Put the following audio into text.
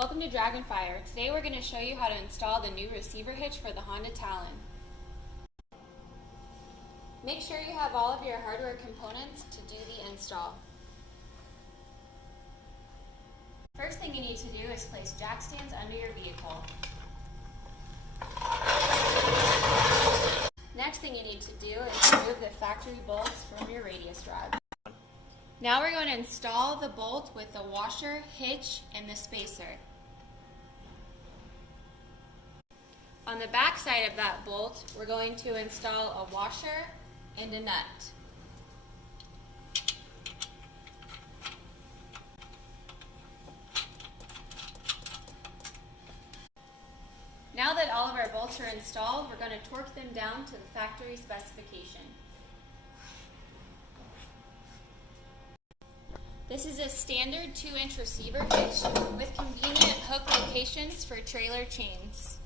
Welcome to DragonFire. Today we're going to show you how to install the new receiver hitch for the Honda Talon. Make sure you have all of your hardware components to do the install. First thing you need to do is place jack stands under your vehicle. Next thing you need to do is remove the factory bolts from your radius rod. Now we're going to install the bolt with the washer, hitch, and the spacer. On the back side of that bolt, we're going to install a washer and a nut. Now that all of our bolts are installed, we're going to torque them down to the factory specification. This is a standard 2-inch receiver hitch with convenient hook locations for trailer chains.